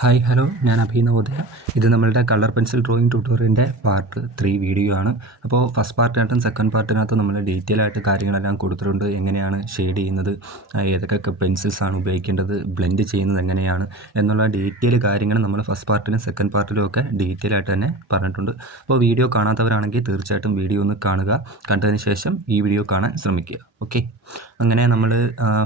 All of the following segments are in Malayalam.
ഹായ് ഹലോ ഞാൻ അഭിനവോദയ ഇത് നമ്മളുടെ കളർ പെൻസിൽ ഡ്രോയിങ് ട്യൂട്ടോറിയലിന്റെ പാർട്ട് ത്രീ വീഡിയോ ആണ്. അപ്പോൾ ഫസ്റ്റ് പാർട്ടിനകത്തും സെക്കൻഡ് പാർട്ടിനകത്തും നമ്മൾ ഡീറ്റെയിൽ ആയിട്ട് കാര്യങ്ങളെല്ലാം കൊടുത്തിട്ടുണ്ട്. എങ്ങനെയാണ് ഷെയ്ഡ് ചെയ്യുന്നത് ഏതൊക്കെ പെൻസിൽസ് ആണ് ഉപയോഗിക്കേണ്ടത് ബ്ലെൻഡ് ചെയ്യുന്നത് എങ്ങനെയാണ് എന്നുള്ള ഡീറ്റെയിൽ കാര്യങ്ങൾ നമ്മൾ ഫസ്റ്റ് പാർട്ടിലും സെക്കൻഡ് പാർട്ടിലും ഒക്കെ ഡീറ്റെയിൽ ആയിട്ട് തന്നെ പറഞ്ഞിട്ടുണ്ട്. അപ്പോൾ വീഡിയോ കാണാത്തവരാണെങ്കിൽ തീർച്ചയായിട്ടും വീഡിയോ ഒന്ന് കാണുക. കണ്ടതിന് ശേഷം ഈ വീഡിയോ കാണാൻ ശ്രമിക്കുക. ഓക്കെ അങ്ങനെ നമ്മൾ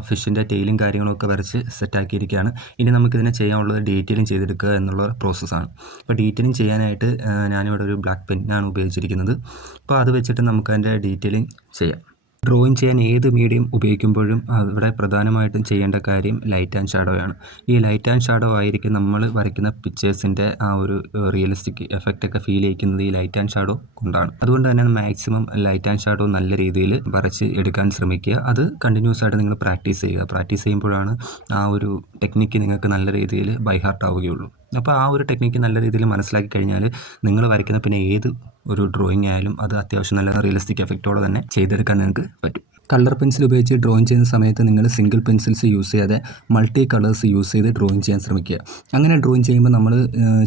ഫിഷിന്റെ ടെയിലും കാര്യങ്ങളൊക്കെ വരച്ച് സെറ്റാക്കിയിരിക്കുകയാണ് ഇനി നമുക്കിതിനെ ചെയ്യാനുള്ളത് ഡീറ്റെയിലിംഗ് ചെയ്തെടുക്കുക എന്നുള്ള പ്രോസസ്സാണ് അപ്പോൾ ഡീറ്റെയിലിംഗ് ചെയ്യാനായിട്ട് ഞാനിവിടെ ഒരു ബ്ലാക്ക് പെന്നാണ് ഉപയോഗിച്ചിരിക്കുന്നത്. അപ്പോൾ അത് വെച്ചിട്ട് നമുക്ക് അതിന്റെ ഡീറ്റെയിലിംഗ് ചെയ്യാം. ഡ്രോയിങ് ചെയ്യാൻ ഏത് മീഡിയം ഉപയോഗിക്കുമ്പോഴും അവിടെ പ്രധാനമായിട്ടും ചെയ്യേണ്ട കാര്യം ലൈറ്റ് ആൻഡ് ഷാഡോ ആണ്. ഈ ലൈറ്റ് ആൻഡ് ഷാഡോ ആയിരിക്കും നമ്മൾ വരയ്ക്കുന്ന പിക്ചേഴ്സിന്റെ ആ ഒരു റിയലിസ്റ്റിക് എഫക്റ്റ് ഒക്കെ ഫീൽ ചെയ്യിക്കുന്നത് ഈ ലൈറ്റ് ആൻഡ് ഷാഡോ കൊണ്ടാണ്. അതുകൊണ്ട് തന്നെ മാക്സിമം ലൈറ്റ് ആൻഡ് ഷാഡോ നല്ല രീതിയിൽ വരച്ച് എടുക്കാൻ ശ്രമിക്കുക. അത് കണ്ടിന്യൂസ് ആയിട്ട് നിങ്ങൾ പ്രാക്ടീസ് ചെയ്യുക. പ്രാക്ടീസ് ചെയ്യുമ്പോഴാണ് ആ ഒരു ടെക്നിക്ക് നിങ്ങൾക്ക് നല്ല രീതിയിൽ ബൈഹാർട്ട് ആവുകയുള്ളൂ. അപ്പോൾ ആ ഒരു ടെക്നിക്ക് നല്ല രീതിയിൽ മനസ്സിലാക്കി കഴിഞ്ഞാൽ നിങ്ങൾ വരയ്ക്കുന്ന പിന്നെ ഏത് ഒരു ഡ്രോയിങ് ആയാലും അത് അത്യാവശ്യം നല്ല റിയലിസ്റ്റിക് എഫക്റ്റോടെ തന്നെ ചെയ്തെടുക്കാൻ നിങ്ങൾക്ക് പറ്റും. കളർ പെൻസിൽ ഉപയോഗിച്ച് ഡ്രോയിങ് ചെയ്യുന്ന സമയത്ത് നിങ്ങൾ സിംഗിൾ പെൻസിൽസ് യൂസ് ചെയ്യാതെ മൾട്ടി കളേഴ്സ് യൂസ് ചെയ്ത് ഡ്രോയിങ് ചെയ്യാൻ ശ്രമിക്കുക. അങ്ങനെ ഡ്രോയിങ് ചെയ്യുമ്പോൾ നമ്മൾ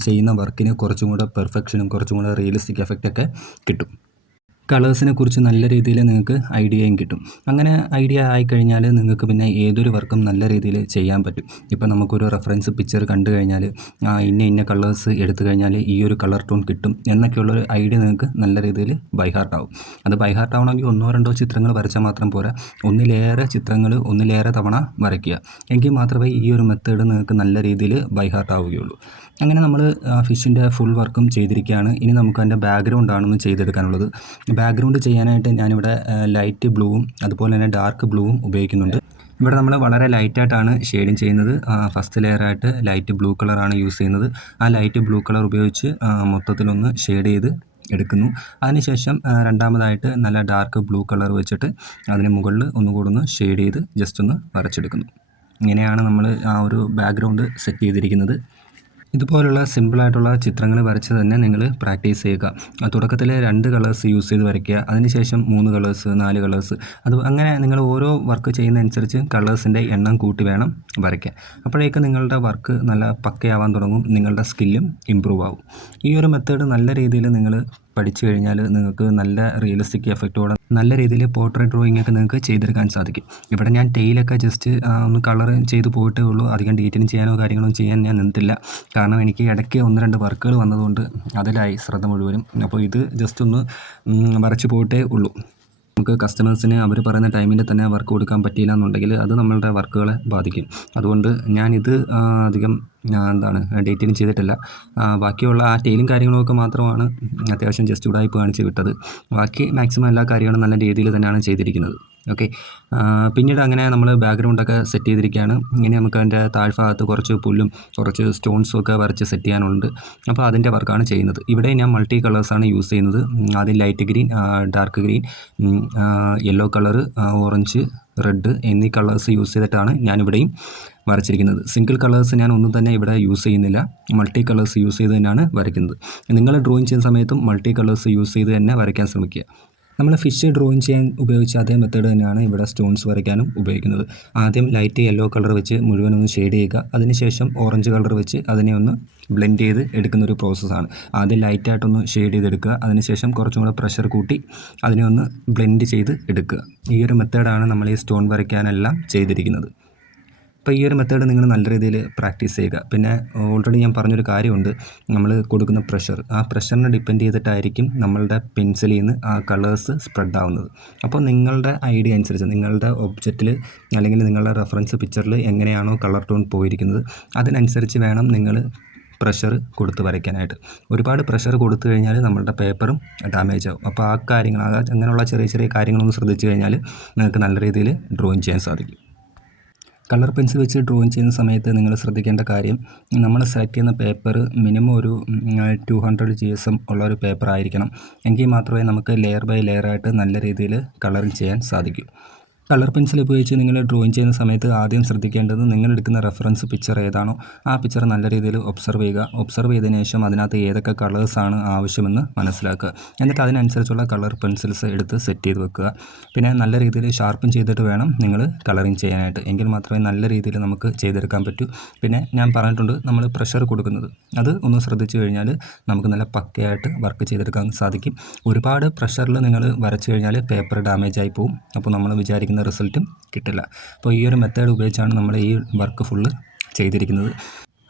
ചെയ്യുന്ന വർക്കിന് കുറച്ചും കൂടെ പെർഫെക്ഷനും കുറച്ചും കൂടെ റിയലിസ്റ്റിക് എഫക്റ്റൊക്കെ കിട്ടും. കളേഴ്സിനെ കുറിച്ച് നല്ല രീതിയിൽ നിങ്ങൾക്ക് ഐഡിയയും കിട്ടും. അങ്ങനെ ഐഡിയ ആയിക്കഴിഞ്ഞാൽ നിങ്ങൾക്ക് പിന്നെ ഏതൊരു വർക്കും നല്ല രീതിയിൽ ചെയ്യാൻ പറ്റും. ഇപ്പോൾ നമുക്കൊരു റെഫറൻസ് പിക്ചർ കണ്ടു കഴിഞ്ഞാൽ ഇന്ന ഇന്ന കളേഴ്സ് എടുത്തു കഴിഞ്ഞാൽ ഈ ഒരു കളർ ടോൺ കിട്ടും എന്നൊക്കെയുള്ളൊരു ഐഡിയ നിങ്ങൾക്ക് നല്ല രീതിയിൽ ബൈഹാർട്ട് ആവും. അത് ബൈഹാർട്ട് ആവണമെങ്കിൽ ഒന്നോ രണ്ടോ ചിത്രങ്ങൾ വരച്ചാൽ മാത്രം പോരാ. ഒന്നിലേറെ ചിത്രങ്ങൾ ഒന്നിലേറെ തവണ വരയ്ക്കുക. എങ്കിൽ മാത്രമേ ഈ ഒരു മെത്തേഡ് നിങ്ങൾക്ക് നല്ല രീതിയിൽ ബൈഹാർട്ട് ആവുകയുള്ളൂ. അങ്ങനെ നമ്മൾ ഫിഷിന്റെ ഫുൾ വർക്കും ചെയ്തിരിക്കുകയാണ്. ഇനി നമുക്ക് അതിന്റെ ബാക്ക്ഗ്രൗണ്ട് ആണെന്ന് ചെയ്തെടുക്കാനുള്ളത്. ബാക്ക്ഗ്രൗണ്ട് ചെയ്യാനായിട്ട് ഞാനിവിടെ ലൈറ്റ് ബ്ലൂവും അതുപോലെ തന്നെ ഡാർക്ക് ബ്ലൂവും ഉപയോഗിക്കുന്നുണ്ട്. ഇവിടെ നമ്മൾ വളരെ ലൈറ്റായിട്ടാണ് ഷെയ്ഡിങ് ചെയ്യുന്നത്. ഫസ്റ്റ് ലെയറായിട്ട് ലൈറ്റ് ബ്ലൂ കളറാണ് യൂസ് ചെയ്യുന്നത്. ആ ലൈറ്റ് ബ്ലൂ കളർ ഉപയോഗിച്ച് മൊത്തത്തിലൊന്ന് ഷെയ്ഡ് ചെയ്ത് എടുക്കുന്നു. അതിനുശേഷം രണ്ടാമതായിട്ട് നല്ല ഡാർക്ക് ബ്ലൂ കളർ വെച്ചിട്ട് അതിന് മുകളിൽ ഒന്നുകൂടെ ഒന്ന് ഷെയ്ഡ് ചെയ്ത് ജസ്റ്റ് ഒന്ന് വരച്ചെടുക്കുന്നു. ഇങ്ങനെയാണ് നമ്മൾ ആ ഒരു ബാക്ക്ഗ്രൗണ്ട് സെറ്റ് ചെയ്തിരിക്കുന്നത്. ഇതുപോലുള്ള സിമ്പിളായിട്ടുള്ള ചിത്രങ്ങൾ വരച്ച് തന്നെ നിങ്ങൾ പ്രാക്ടീസ് ചെയ്യുക. തുടക്കത്തിൽ രണ്ട് കളേഴ്സ് യൂസ് ചെയ്ത് വരയ്ക്കുക. അതിനുശേഷം മൂന്ന് കളേഴ്സ് നാല് കളേഴ്സ് അത് അങ്ങനെ നിങ്ങൾ ഓരോ വർക്ക് ചെയ്യുന്നതനുസരിച്ച് കളേഴ്സിന്റെ എണ്ണം കൂട്ടി വേണം വരയ്ക്കാൻ. അപ്പോഴേക്ക് നിങ്ങളുടെ വർക്ക് നല്ല പക്കയാവാൻ തുടങ്ങും. നിങ്ങളുടെ സ്കില്ലും ഇമ്പ്രൂവ് ആവും. ഈ ഒരു മെത്തേഡ് നല്ല രീതിയിൽ നിങ്ങൾ പഠിച്ചു കഴിഞ്ഞാൽ നിങ്ങൾക്ക് നല്ല റിയലിസ്റ്റിക് എഫക്റ്റോടെ നല്ല രീതിയിൽ പോർട്രേറ്റ് ഡ്രോയിങ് ഒക്കെ നിങ്ങൾക്ക് ചെയ്തെടുക്കാൻ സാധിക്കും. ഇവിടെ ഞാൻ ടെയിലൊക്കെ ജസ്റ്റ് ഒന്ന് കളർ ചെയ്ത് പോയിട്ടേ ഉള്ളൂ. അധികം ഡീറ്റെയിൽ ചെയ്യാനോ കാര്യങ്ങളൊന്നും ചെയ്യാൻ ഞാൻ നിന്നിട്ടില്ല. കാരണം എനിക്ക് ഇടയ്ക്ക് ഒന്ന് രണ്ട് വർക്കുകൾ വന്നതുകൊണ്ട് അതിലായി ശ്രദ്ധ മുഴുവനും. അപ്പോൾ ഇത് ജസ്റ്റ് ഒന്ന് വരച്ച് പോയിട്ടേ ഉള്ളൂ. നമുക്ക് കസ്റ്റമേഴ്സിന് അവർ പറയുന്ന ടൈമിൽ തന്നെ വർക്ക് കൊടുക്കാൻ പറ്റിയില്ല എന്നുണ്ടെങ്കിൽ അത് നമ്മളുടെ വർക്കുകളെ ബാധിക്കും. അതുകൊണ്ട് ഞാനിത് അധികം എന്താണ് ഡേറ്റിങ് ചെയ്തിട്ടില്ല. ബാക്കിയുള്ള ആ ടെയിലും കാര്യങ്ങളൊക്കെ മാത്രമാണ് അത്യാവശ്യം ജസ്റ്റ് ഉടായ്പ കാണിച്ച് വിട്ടത്. ബാക്കി മാക്സിമം എല്ലാ കാര്യങ്ങളും നല്ല രീതിയിൽ തന്നെയാണ് ചെയ്തിരിക്കുന്നത്. ഓക്കെ. പിന്നീട് അങ്ങനെ നമ്മൾ ബാക്ക്ഗ്രൗണ്ടൊക്കെ സെറ്റ് ചെയ്തിരിക്കുകയാണ് ഇനി നമുക്ക് അതിന്റെ താഴ്ഭാഗത്ത് കുറച്ച് പുല്ലും കുറച്ച് സ്റ്റോൺസും ഒക്കെ വരച്ച് സെറ്റ് ചെയ്യാനുണ്ട്. അപ്പോൾ അതിന്റെ വർക്കാണ് ചെയ്യുന്നത്. ഇവിടെ ഞാൻ മൾട്ടി കളേഴ്സാണ് യൂസ് ചെയ്യുന്നത്. ആദ്യം light green dark green yellow colour orange red എന്നീ കളേഴ്സ് യൂസ് ചെയ്തിട്ടാണ് ഞാനിവിടെയും വരച്ചിരിക്കുന്നത്. സിംഗിൾ കളേഴ്സ് ഞാൻ ഒന്നും തന്നെ ഇവിടെ യൂസ് ചെയ്യുന്നില്ല. മൾട്ടി കളേഴ്സ് യൂസ് ചെയ്ത് തന്നെയാണ് വരയ്ക്കുന്നത്. നിങ്ങൾ ഡ്രോയിങ് ചെയ്യുന്ന സമയത്തും മൾട്ടി കളേഴ്സ് യൂസ് ചെയ്ത് തന്നെ വരയ്ക്കാൻ ശ്രമിക്കുക. നമ്മൾ ഫിഷ് ഡ്രോയിങ് ചെയ്യാൻ ഉപയോഗിച്ച അതേ മെത്തേഡ് തന്നെയാണ് ഇവിടെ സ്റ്റോൺസ് വരയ്ക്കാനും ഉപയോഗിക്കുന്നത്. ആദ്യം ലൈറ്റ് യെല്ലോ കളർ വെച്ച് മുഴുവൻ ഒന്ന് ഷെയ്ഡ് ചെയ്യുക. അതിനുശേഷം ഓറഞ്ച് കളർ വെച്ച് അതിനെ ഒന്ന് ബ്ലെൻഡ് ചെയ്ത് എടുക്കുന്ന ഒരു പ്രോസസ്സാണ് ആദ്യം ലൈറ്റായിട്ടൊന്ന് ഷെയ്ഡ് ചെയ്തെടുക്കുക. അതിനുശേഷം കുറച്ചും കൂടെ പ്രഷർ കൂട്ടി അതിനെ ഒന്ന് ബ്ലെൻഡ് ചെയ്ത് എടുക്കുക. ഈ ഒരു മെത്തേഡാണ് നമ്മൾ ഈ സ്റ്റോൺ വരയ്ക്കാനെല്ലാം ചെയ്തിരിക്കുന്നത്. അപ്പോൾ ഈ ഒരു മെത്തേഡ് നിങ്ങൾ നല്ല രീതിയിൽ പ്രാക്ടീസ് ചെയ്യുക. പിന്നെ ഓൾറെഡി ഞാൻ പറഞ്ഞൊരു കാര്യമുണ്ട്. നമ്മൾ കൊടുക്കുന്ന പ്രഷർ ആ പ്രഷറിനെ ഡിപ്പെൻഡ് ചെയ്തിട്ടായിരിക്കും നമ്മളുടെ പെൻസിലിൽ നിന്ന് ആ കളേഴ്സ് സ്പ്രെഡ് ആവുന്നത്. അപ്പോൾ നിങ്ങളുടെ ഐഡിയ അനുസരിച്ച് നിങ്ങളുടെ ഒബ്ജക്റ്റിൽ അല്ലെങ്കിൽ നിങ്ങളുടെ റെഫറൻസ് പിക്ചറിൽ എങ്ങനെയാണോ കളർ ടോൺ പോയിരിക്കുന്നത് അതിനനുസരിച്ച് വേണം നിങ്ങൾ പ്രഷർ കൊടുത്ത് വരയ്ക്കാനായിട്ട്. ഒരുപാട് പ്രഷർ കൊടുത്തു കഴിഞ്ഞാൽ നമ്മളുടെ പേപ്പറും ഡാമേജ് ആവും. അപ്പോൾ ആ കാര്യങ്ങൾ അങ്ങനെയുള്ള ചെറിയ ചെറിയ കാര്യങ്ങളൊന്ന് ശ്രദ്ധിച്ചു കഴിഞ്ഞാൽ നിങ്ങൾക്ക് നല്ല രീതിയിൽ ഡ്രോയിങ് ചെയ്യാൻ സാധിക്കും. കളർ പെൻസിൽ വെച്ച് ഡ്രോയിങ് ചെയ്യുന്ന സമയത്ത് നിങ്ങൾ ശ്രദ്ധിക്കേണ്ട കാര്യം നമ്മൾ സെലക്ട് ചെയ്യുന്ന പേപ്പർ മിനിമം ഒരു two hundred G S M ഉള്ള ഒരു പേപ്പർ ആയിരിക്കണം എങ്കിൽ മാത്രമേ നമുക്ക് ലെയർ ബൈ ലെയർ ആയിട്ട് നല്ല രീതിയിൽ കളറിങ് ചെയ്യാൻ സാധിക്കൂ. കളർ പെൻസിൽ ഉപയോഗിച്ച് നിങ്ങൾ ഡ്രോയിങ് ചെയ്യുന്ന സമയത്ത് ആദ്യം ശ്രദ്ധിക്കേണ്ടത് നിങ്ങൾ എടുക്കുന്ന റെഫറൻസ് പിക്ചർ ഏതാണോ ആ പിക്ചർ നല്ല രീതിയിൽ ഒബ്സർവ് ചെയ്യുക. ഒബ്സർവ് ചെയ്തതിന് ശേഷം അതിനകത്ത് ഏതൊക്കെ കളേഴ്സാണ് ആവശ്യമെന്ന് മനസ്സിലാക്കുക. എന്നിട്ട് അതിനനുസരിച്ചുള്ള കളർ പെൻസിൽസ് എടുത്ത് സെറ്റ് ചെയ്ത് വെക്കുക. പിന്നെ നല്ല രീതിയിൽ ഷാർപ്പൻ ചെയ്തിട്ട് വേണം നിങ്ങൾ കളറിങ് ചെയ്യാനായിട്ട്. എങ്കിൽ മാത്രമേ നല്ല രീതിയിൽ നമുക്ക് ചെയ്തെടുക്കാൻ പറ്റൂ. പിന്നെ ഞാൻ പറഞ്ഞിട്ടുണ്ട് നമ്മൾ പ്രഷർ കൊടുക്കുന്നത്. അത് ഒന്ന് ശ്രദ്ധിച്ചു കഴിഞ്ഞാൽ നമുക്ക് നല്ല പക്കയായിട്ട് വർക്ക് ചെയ്തെടുക്കാൻ സാധിക്കും. ഒരുപാട് പ്രഷറിൽ നിങ്ങൾ വരച്ചു കഴിഞ്ഞാൽ പേപ്പർ ഡാമേജ് ആയി പോകും അപ്പോൾ നമ്മൾ വിചാരിക്കുന്ന റിസൾട്ടും കിട്ടില്ല. അപ്പോൾ ഈ ഒരു മെത്തേഡ് ഉപയോഗിച്ചാണ് നമ്മൾ ഈ വർക്ക് ഫുള്ള് ചെയ്തിരിക്കുന്നത്.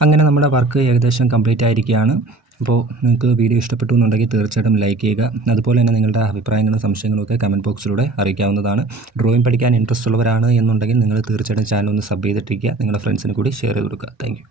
അങ്ങനെ നമ്മുടെ വർക്ക് ഏകദേശം കംപ്ലീറ്റ് ആയിരിക്കുകയാണ്. അപ്പോൾ നിങ്ങൾക്ക് വീഡിയോ ഇഷ്ടപ്പെട്ടു എന്നുണ്ടെങ്കിൽ തീർച്ചയായിട്ടും ലൈക്ക് ചെയ്യുക. അതുപോലെ തന്നെ നിങ്ങളുടെ അഭിപ്രായങ്ങളും സംശയങ്ങളും ഒക്കെ കമന്റ് ബോക്സിലൂടെ അറിയിക്കാവുന്നതാണ്. ഡ്രോയിങ് പഠിക്കാൻ ഇൻട്രസ്റ്റ് ഉള്ളവരാണ് എന്നുണ്ടെങ്കിൽ നിങ്ങൾ തീർച്ചയായിട്ടും ചാനൽ ഒന്ന് സബ് ചെയ്തിട്ടിരിക്കുക. നിങ്ങളുടെ ഫ്രണ്ട്സിന് കൂടി ഷെയർ ചെയ്ത് കൊടുക്കുക. താങ്ക്